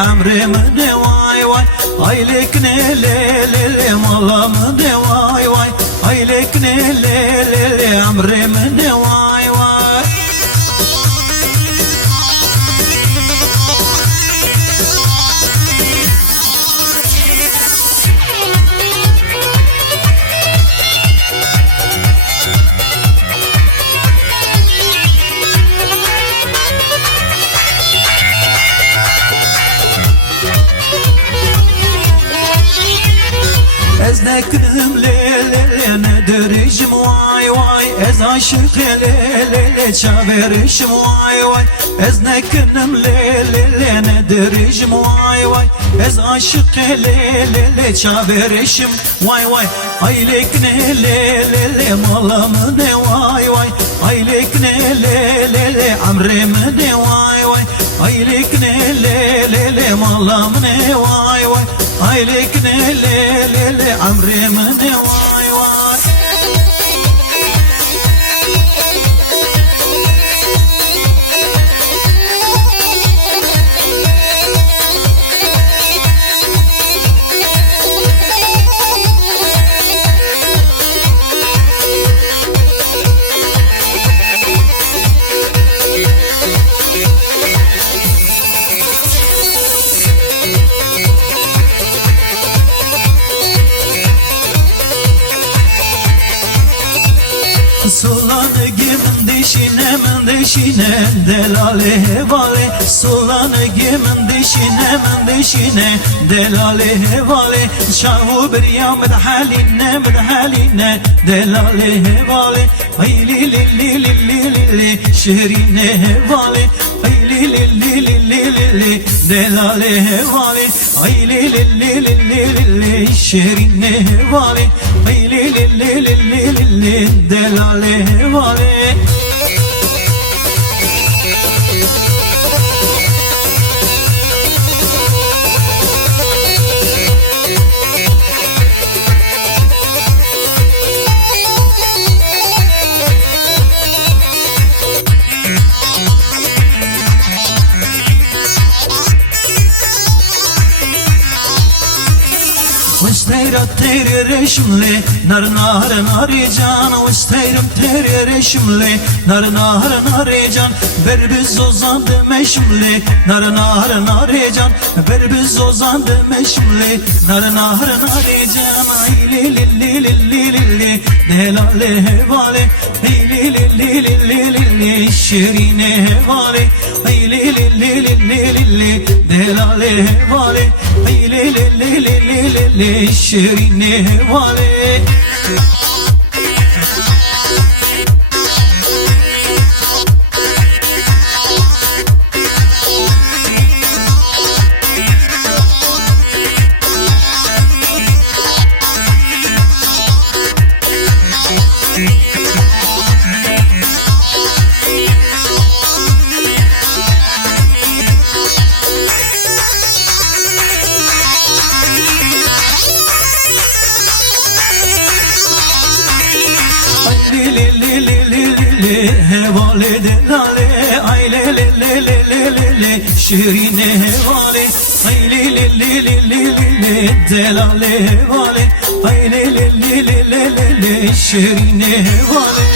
عمري من واي واي هايلك ليلي مالا من واي واي هايلك ليلي عمري من واي واي Ez nekdim lele nedirişim vay vay Ez aşık lele çaverişim vay vay Ez nekdim lele nedirişim vay vay Ez aşık lele çaverişim vay vay Aylek ne lele malam ne vay vay Aylek ne lele amrem ne vay vay Aylek ne lele malam ne vay vay Aylek ne lele amrem ne vay vay Solanı gimin dişine delale hevale Solanı gimin dişine delale hevale Şahu bir ya medhaline delale hevale Ay li li li li li li li şehrine hevale Ay li li li li li li li delale hevale Ay li li li li li li li şehrine hevale Ay li li li li li li li delale hevale Vesteyra teri reşimli nar can Vesteyrim teri reşimli nar can Berbiz ozandı meşimli nar can Berbiz ozandı meşimli nar can Ay li li li li li li li delale hevale Ay li li li li li li li şerine hevale Ay li li li li li li li delale hevale Ay li li li li li li li şerine hevale hevale delale ay le le le le le le le şirine hevale ay le le le le le le delale hevale ay le le le le le le le şirine hevale